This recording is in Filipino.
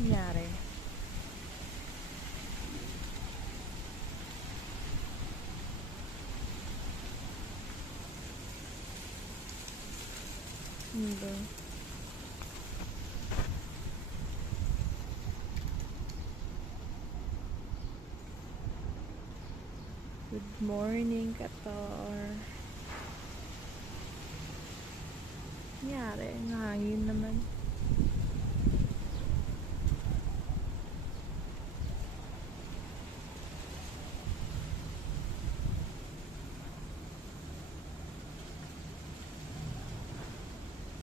Nangyari. Hindi. Good morning, Kator. Nangyari, nahangin naman.